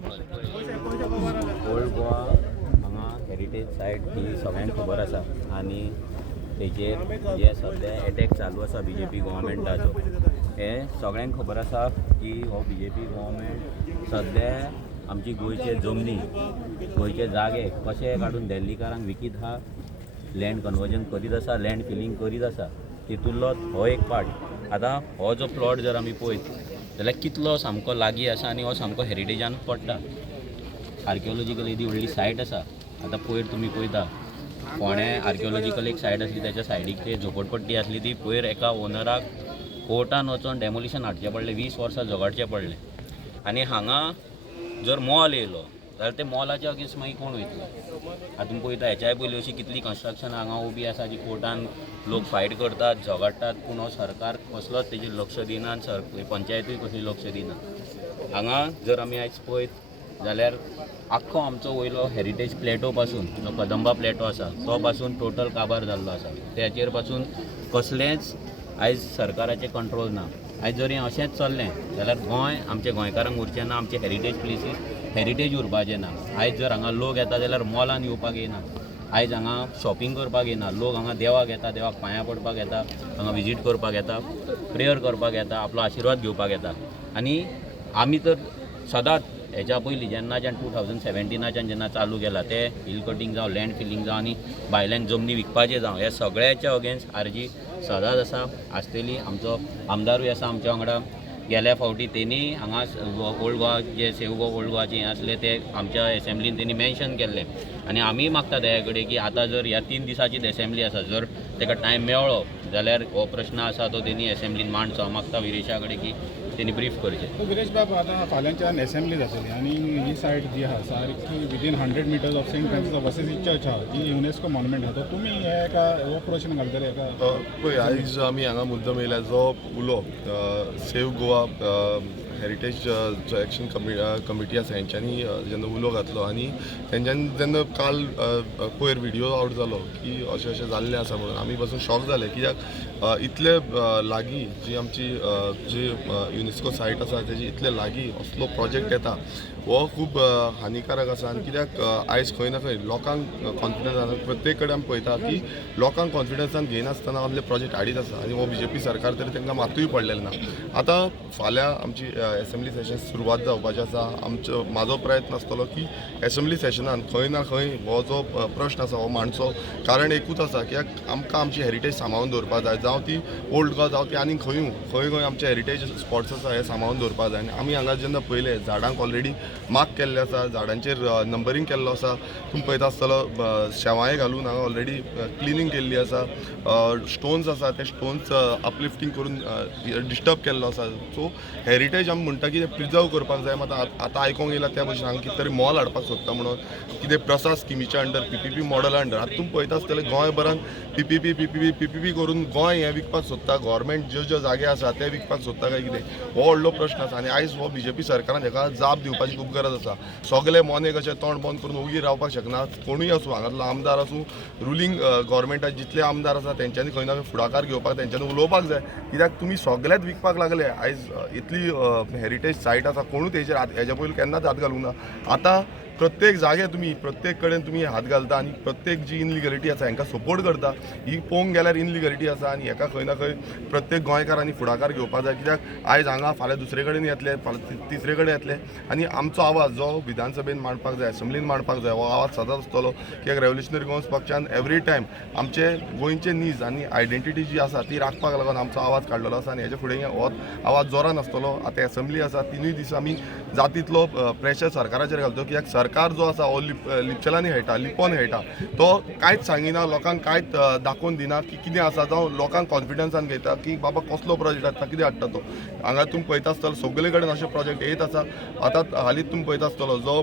ओल्ड गोवा हांगा हेरिटेज सायट ही सगळ्यांक खबर आसा आनी तेजेर जे सद्या एटॅक चालू आसा BJP गव्हर्मेंटाचो हे सगळ्यांक खबर आसा की हो BJP गव्हर्मेंट सद्या आमची गोंयचे जमनी गोंयचे जागे कशे काडून दिल्लीकारांक विकीत आहा, लँड कन्वर्जन करीत आसा, लँड फिलिंग करीत आसा. तितूंतलो हो एक पार्ट. आतां हो जो प्लॉट जर आमी पळयत जाल्यार कितलो सामको लागीं आसा आनी हो सामको हेरिटेजान पडटा. आर्किओलॉजिकल येदी व्हडली सायट आसा. आतां पयर तुमी पळयता फोंड्या आर्किओलॉजिकल एक सायट आसली, त्याच्या सायडीक ते झोपडपट्टी आसली ती पयर एका ओनराक कोर्टान वचोन डेमोलिशन हाडचें पडलें, 20 वर्सां झगडचें पडलें. आनी हांगा जर मॉल येयलो जाल्यार ते मॉलाच्या अगेन्स्ट मागीर कोण वयतलो. आतां तुमी पळयता हेच्याय पयलीं अशी कितली कन्स्ट्रक्शन हांगा उबी आसा जी कोर्टान लोक फायट करतात, झगडटात, पूण हो सरकार कसलोच तेजेर लक्ष दिना आनी पंचायतूय कसली लक्ष दिना. हांगा जर आमी आयज पळयत जाल्यार आख्खो आमचो वयलो हेरिटेज प्लेटो पासून जो कदंबा प्लेटो आसा तो पासून टोटल काबार जाल्लो आसा. त्याचेर पासून कसलेंच आयज सरकाराचें कंट्रोल ना. आयज जर हें अशेंच चल्लें जाल्यार गोंय आमच्या गोंयकारांक उरचें ना, आमचे हेरिटेज प्लेसीस हेरिटेज उरपाचें ना. आयज जर हांगा लोक येता जाल्यार मॉलान येवपाक येना, आयज हांगा शॉपिंग करपाक येना. लोक हांगा देवाक येता, देवाक पांयां पडपाक येता, हांगा विजीट करपाक येता, प्रेयर करपाक येता, आपलो आशिर्वाद घेवपाक येता. आनी आमी तर सदांच हेच्या पयलीं जेन्नाच्यान 2017च्यान जेन्ना चालू केला ते हिल कटींग जावं, लँड फिलिंग जावं आनी भायल्यांक जमनी विकपाचें जावं, हे सगळ्याच्या अगेन्स्ट आरजी सदांच आसा आसतली. आमचो आमदारूय आसा आमच्या वांगडा. गेल्या फावटी तेणी हांगा ओल्ड गोवा जे सेव गोवा ओल्ड गोवाचे हें आसले ते आमच्या एसेंब्लीन तेणी मेन्शन केल्ले. आनी आमी मागतात हे कडेन की आतां जर ह्या 3 दिसाची एसेंब्ली आसा, जर ताका टायम मेळ्ळो जाल्यार हो प्रश्न आसा तो तेणी एसेंब्लीन मांडचो. मागता विरेशा कडेन की तेणी ब्रीफ करचें. विरेश बाब, आतां फाल्यांच्यान एसेंब्ली जातली आनी ही सायट जी आहा सारकी within 100 metres of saint Francis Xavier's church आहा जी युनेस्को मॉन्युमेंट आहा. तुमी हे एका हो प्रश्न घालतले एका पळय आयज आमी हांगा मुद्दम येयला जो उलो सेव गोवा हेरिटेज जो एक्शन कमिटी आसा हेंच्यांनी जेन्ना उलो घातलो आनी तेंच्यांनी जेन्ना काल पयर व्हिडियो आवट जालो की अशें अशें जाल्लें आसा म्हणून आमी पासून शॉक जाले. कित्याक इतले लागीं जी आमची जी युनेस्को सायट आसा तेजी इतले लागीं असलो प्रोजेक्ट येता हो खूब हानिकारक आसा. आनी कित्याक आयज खंय ना खंय लोकांक कॉन्फिडन्स प्रत्येक कडेन आमी पळयता की लोकांक कॉन्फिडन्सान घेयनासतना असले प्रोजेक्ट हाडीत आसा आनी हो BJP सरकार तरी तांकां मातूय पडलेलें ना. आतां फाल्यां आमची एसेंब्ली सेशन सुरवात जावपाचें आसा. म्हाजो प्रयत्न आसतलो की एसेंब्ली सेशनान खंय ना खंय हो जो प्रश्न आसा हो मांडचो. कारण एकूच आसा कित्याक आमकां आमची हेरिटेज सांबाळून दवरपाक जाय, जावं ती ओल्ड गोवा जावं ती आनी खंय खंय आमचे हेरिटेज स्पॉट्स आसा हे सांबाळून दवरपाक जाय. आनी आमी हांगा जेन्ना पयले झाडांक ऑलरेडी मार्क केल्ले आसा, झाडांचेर नंबरींग केल्लो आसा. तुमी पळयता आसतलो शेवाळे घालून हांगा ऑलरेडी क्लिनींग केल्ली आसा. स्टोन्स आसा ते स्टोन्स अपलिफ्टींग करून डिस्टर्ब केल्लो आसा. सो हेरिटेज आमी म्हणटा की ते प्रिजर्व करपाक जाय. मात आतां आयकोंक येयला त्या भशेन हांगा कितें तरी मॉल हाडपाक सोदता म्हणून कितें प्रसाद स्किमीच्या अंडर PPP मॉडला अंडर. आतां तुमी पळयता आसतले गोंयभरान PPP करून गोंय हें विकपाक सोदता. गव्हर्मेंट ज्यो जागे आसा ते विकपाक सोदता काय कितें हो व्हडलो प्रश्न आसा. आनी आयज हो BJP सरकारान हेका जाप दिवपाची खूब गरज आसा. सगळे मोने कशे तोंड बंद करून उगी रावपाक शकना. कोणूय आसूं, हांगातलो आमदार आसूं, रुलींग गव्हर्मेंटाचे जितले आमदार आसा तेंच्यांनी खंय ना खंय फुडाकार घेवपाक तेंच्यांनी उलोवपाक जाय. कित्याक तुमी सगळेच विकपाक लागले. आयज इतली हेरिटेज सायट आसा कोणूच हेच्या पयलीं केन्नाच हात घालूंक ना. आतां प्रत्येक जागे तुमी प्रत्येक कडेन तुमी हात घालता आनी प्रत्येक जी इनलिगलिटी आसा हांकां सपोर्ट करता. ही पळोवंक गेल्यार इनलिगलिटी आसा आनी हेका खंय ना खंय प्रत्येक गोंयकारांनी फुडाकार घेवपाक जाय. कित्याक आयज हांगा फाल्यां दुसरे कडेन येतले, फाल्यां तिसरे कडेन येतले आनी आमचो आवाज जो विधानसभेन मांडपाक जाय, एसेंब्लीन मांडपाक जाय, हो आवाज सदांच आसतलो. कित्याक रेव्होल्युशनरी गोवन्स पक्षान एवरी टायम आमचे गोंयचे नीज आनी आयडेंटिटी जी आसा ती राखपाक लागून आमचो आवाज काडलेलो आसा आनी हेचे फुडें हो आवाज जोरान आसतलो. आतां एसेंब्ली आसा 3 दीस आमी जाता तितलो प्रेशर सरकाराचेर घालतो. कित्याक सरकार जो आसा हो लिपचेलांनी खेळटा, लिपोवन खेळटा. तो कांयच सांगिना, लोकांक कांयच दाखोवन दिना की कितें आसा, जावं लोकांक कॉन्फिडन्सान घेता की बाबा कसलो प्रोजेक्ट आसता, कितें हाडटा तो. हांगा तुमी पळयता आसतलो सगळे कडेन अशे प्रोजेक्ट येत आसा. आतां हालींच तुमी पळयता आसतलो जो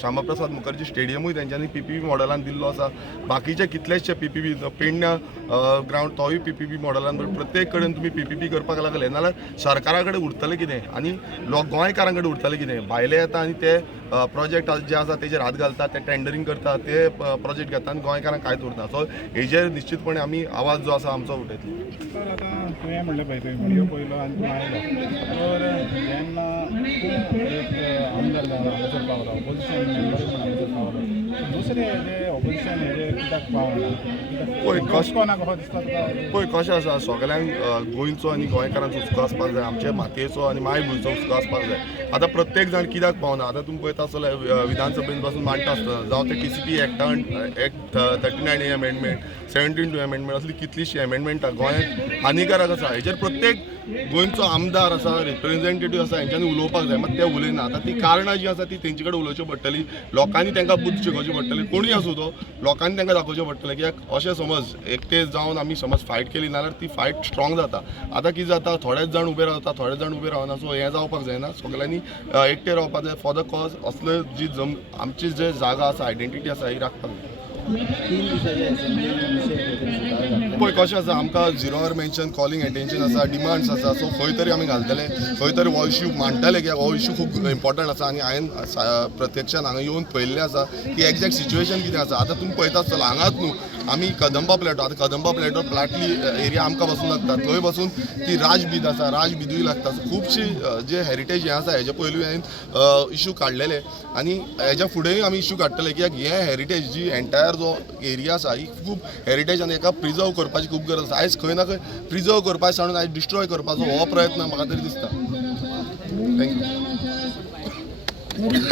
श्यामाप्रसाद मुखर्जी स्टेडियमूय तेंच्यांनी PPP मॉडलान दिल्लो आसा. बाकीचे कितलेशे PPP पेडण्या ग्रावंड तोय PPP मॉडलान. प्रत्येक कडेन तुमी PPP करपाक लागले नाल्यार सरकारा कडेन उरतलें कितें आनी गोंयकारां कडेन उरतलें कितें. भायले येता आनी ते प्रोजेक्ट जे आसा तेजेर हात घालता, ते टेंडरींग करता, ते प्रोजेक्ट घेता आनी गोंयकारांक कांयच उरना. सो हेजेर निश्चितपणे आमी आवाज जो आसा आमचो उठयतलो. आतां तुवें म्हणलें पळय तुवें व्हिडियो पळयलो आनी तूं आयलो तर जेन्ना एक आमदार जावन हांगासर पावलो ऑपोजिशन मेंबर म्हण हांगासर पावलो दुसरे जे ऑपोजिशन हेजे कित्याक पावना पळय, कशें कशें दिसता तुका पळय कशें आसा सगळ्यांक गोंयचो आनी गोंयकारांचो हुस्को आसपाक जाय आमचे मातयेचो आनी मायभूंयचो हुस्को आसपाक जाय आतां प्रत्येक जाण कित्याक पावना आतां तुमी पळयता आसतले विधानसभेन पासून मांडटा आसतना जावं ते TCP एक्टान एक्ट 39A अमेंडमेंट 72 अमेंडमेंट असली कितलीशीं अमेंडमेंटां गोंयांत हानिकारक आसा हेचेर प्रत्येक गोंयचो आमदार आसा रिप्रेझेंटेटीव आसा हेंच्यांनी उलोवपाक जाय मात ते उलयना आतां ती कारणां जी आसा ती तेंचे कडेन उलोवची पडटली लोकांनी तांकां बुद्ध शिकोवची पडटली कोणूय आसूं तो लोकांनी तांकां दाखोवचें पडटलें कित्याक अशें समज एकटे जावन आमी समज फायट केली नाल्यार ती फायट स्ट्रॉंग जाता आतां कितें जाता थोडेच जाण उबे रावता थोडेच जाण उबे रावना सो हें जावपाक जायना सगळ्यांनी एकटे रावपाक जाय फॉर द कॉज असले जी आमची जे जागा आसा आयडेंटिटी आसा ही राखपाक जाय पळय कशें आसा आमकां zero our mention calling attention आसा डिमांड्स आसा सो खंय तरी आमी घालतले खंय तरी हो इश्यू मांडटले कित्याक हो इश्यू खूब इम्पॉर्टंट आसा आनी हांवें प्रत्यक्षान हांगा येवन पळयल्लें आसा की एक्झॅक्ट सिच्युएशन कितें आसा आतां तुमी पळयता आसतलो हांगाच न्हू आमी कदंबा प्लॅटो आतां कदंबा प्लॅटो प्लाटली एरिया आमकां वचून लागता थंय वचून ती राजबीद आसा राजबिदूय लागता सो खुबशी जे हेरिटेज हें आसा हेजे पयलीं हांवें इश्यू काडलेले आनी हेज्या फुडेंय आमी इश्यू काडटले कित्याक हें हेरिटेज जी एंटायर जो एरिया आसा ही खूब हेरिटेज आनी हेका प्रिजर्व करपाची खूब गरज आसा आयज खंय ना खंय प्रिजर्व करपाचें सांडून आयज डिस्ट्रॉय करपाचो हो प्रयत्न म्हाका तरी दिसता थँक्यू